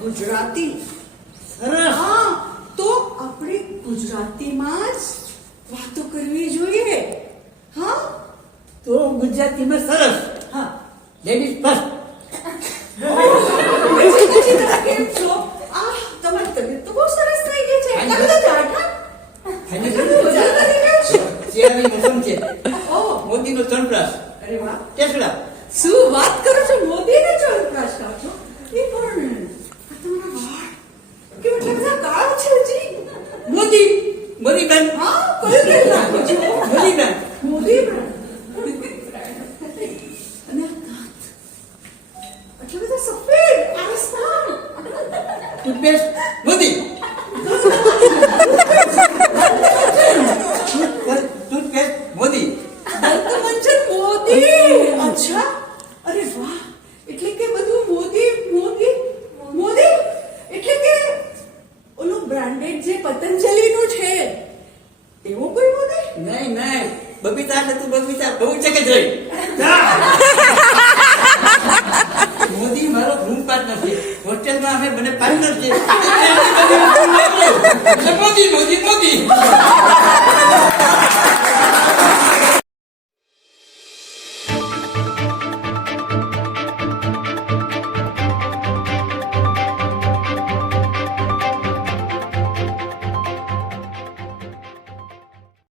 ગુજરાતી. સરસ. હા તો આપણે ગુજરાતીમાં જ વાતો કરવી જોઈએ. હા? તો ગુજરાતીમાં સરસ. હા. લેડીઝ ફર્સ્ટ પછી તમે કેમ છો? આ શું વાત કરો છો? સરસ મોદી બેન હા કયું તેલ નાખો છો મોદી બેન મોદી brand. અને આ દાંત આટલા બધા સફેદ આરસના ટૂથપેસ્ટ મોદી ટૂથપેસ્ટ મોદી દંતમંજન મોદી અચ્છા અરે વાહ એટલે કે બધું મોદી મોદી મોદી એટલે કે ઓલું બ્રાન્ડેડ જે પતંજલિનું છે એવો કોઈ મોદી નહીં નહીં. બબીતા એટલે તું બબીતા. બહુ છે કે જઈ? મોદી મારો રૂમ પાર્ટનર છે હોસ્ટેલમાં અમે બંને પાર્ટનર છે.